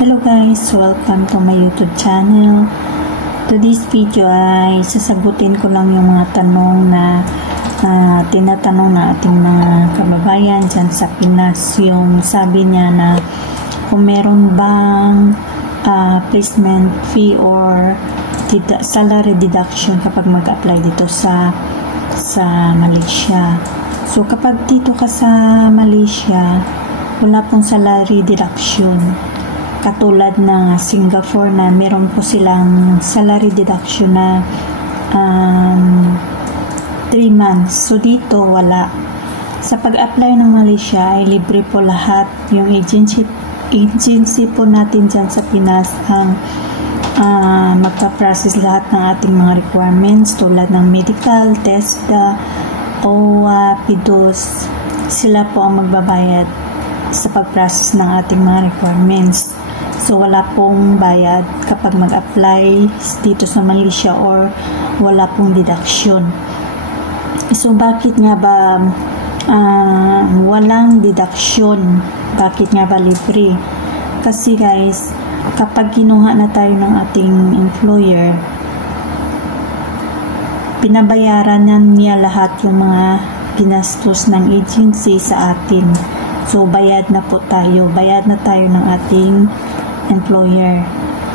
Hello guys, welcome to my YouTube channel. Today's video ay sasagutin ko lang yung mga tanong na tinatanong na ating mga kababayan dyan sa Pinas. Yung sabi niya na kung meron bang placement fee or salary deduction kapag mag-apply dito sa Malaysia. So kapag dito ka sa Malaysia, wala pong salary deduction. Katulad ng Singapore na meron po silang salary deduction na 3 months. So dito wala. Sa pag-apply ng Malaysia ay libre po lahat. Yung agency po natin dyan sa Pinas ang magpa-process lahat ng ating mga requirements tulad ng medical, TESDA, OWA, PIDOS. Sila po ang magbabayad sa pag-process ng ating mga requirements. So wala pong bayad kapag mag-apply dito sa Malaysia or wala pong deduction. So bakit nga ba walang deduction? Bakit nga ba libre? Kasi guys, kapag kinuha na tayo ng ating employer, pinabayaran niya lahat yung mga ginastos ng agency sa atin. So bayad na po tayo, bayad na tayo ng ating employer.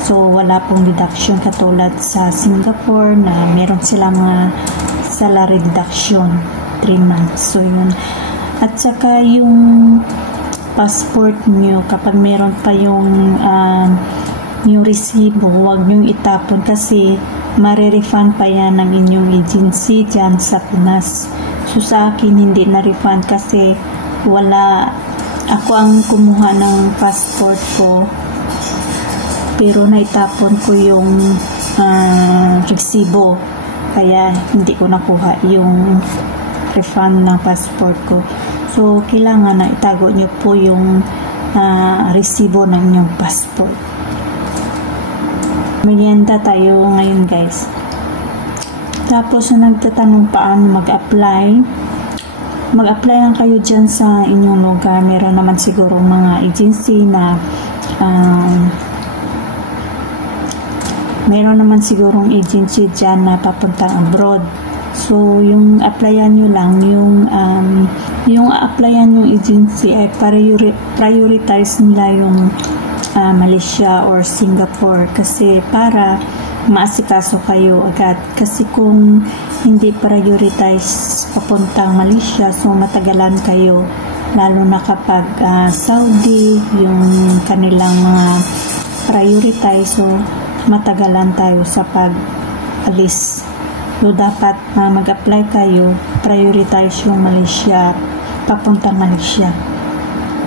So wala pong deduction katulad sa Singapore na meron sila mga salary deduction 3 months. So yun. At saka yung passport nyo, kapag meron pa yung resibo, huwag nyo itapon kasi marirefund pa yan ng inyong agency dyan sa Pinas. So sa akin hindi na-refund kasi ako ang kumuha ng passport ko pero naitapon ko yung resibo kaya hindi ko nakuha yung refund ng passport ko. So kailangan na itago nyo po yung resibo ng inyong passport. Merienda tayo ngayon guys. Tapos nagtatanong paano mag-apply lang kayo dyan sa inyong lugar. Meron naman siguro mga agency na meron naman sigurong agency dyan na papuntang abroad. So yung applyan nyo lang, yung applyan yung agency ay prioritize nila yung Malaysia or Singapore kasi para maasikaso kayo agad. Kasi kung hindi prioritize papuntang Malaysia, so matagalan kayo. Lalo na kapag Saudi, yung kanilang mga prioritize, so matagalan tayo sa pag-alis. So dapat mag-apply kayo, prioritize yung Malaysia, papuntang Malaysia.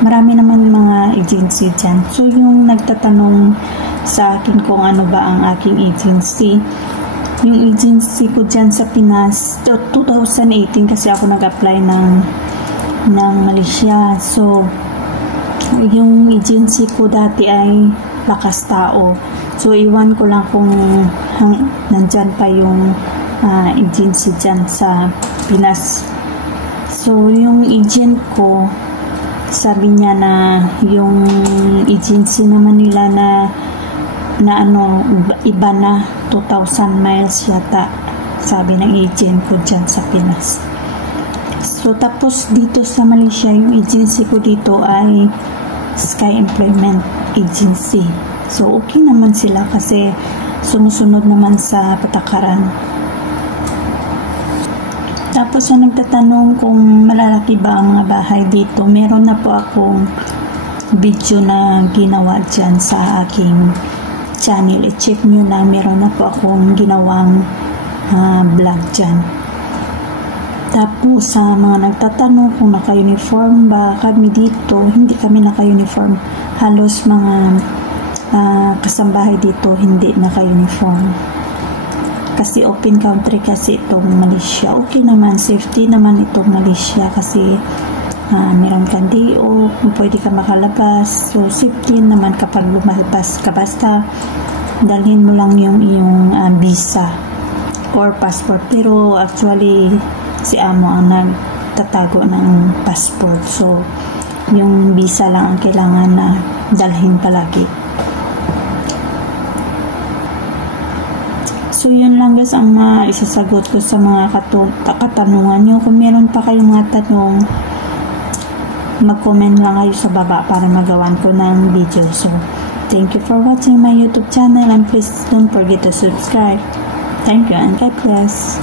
Marami naman mga agency dyan. So yung nagtatanong sa akin kung ano ba ang aking agency, yung agency ko dyan sa Pinas 2018 kasi ako nag-apply ng Malaysia. So yung agency ko dati ay Lakas Tao. So iwan ko lang kung nandyan pa yung agency dyan sa Pinas. So yung agent ko, sabi niya na yung agency naman nila na iba na 2,000 miles yata, sabi ng agent ko dyan sa Pinas. So tapos dito sa Malaysia, yung agency ko dito ay Sky Employment Agency. So okay naman sila kasi sumusunod naman sa patakaran. Tapos nagtatanong kung malalaki ba ang mga bahay dito. Meron na po akong video na ginawa dyan sa aking channel. I-check nyo na, meron na po akong ginawang vlog dyan. Tapos sa mga nagtatanong kung naka-uniform ba kami dito, hindi kami naka-uniform. Halos mga kasambahay dito hindi naka-uniform. Kasi open country kasi itong Malaysia. Okay naman, safety naman itong Malaysia kasi meron kang DO, pwede ka makalabas. So safety naman kapag lumalabas ka, basta dalhin mo lang yung iyong visa or passport. Pero actually si amo ang nagtatago ng passport. So yung visa lang ang kailangan na dalhin palagi. So, yun lang guys ang isasagot ko sa mga katanungan nyo. Kung meron pa kayong mga tanong, mag-comment lang kayo sa baba para magawan ko ng video. So, thank you for watching my YouTube channel and please don't forget to subscribe. Thank you and God bless.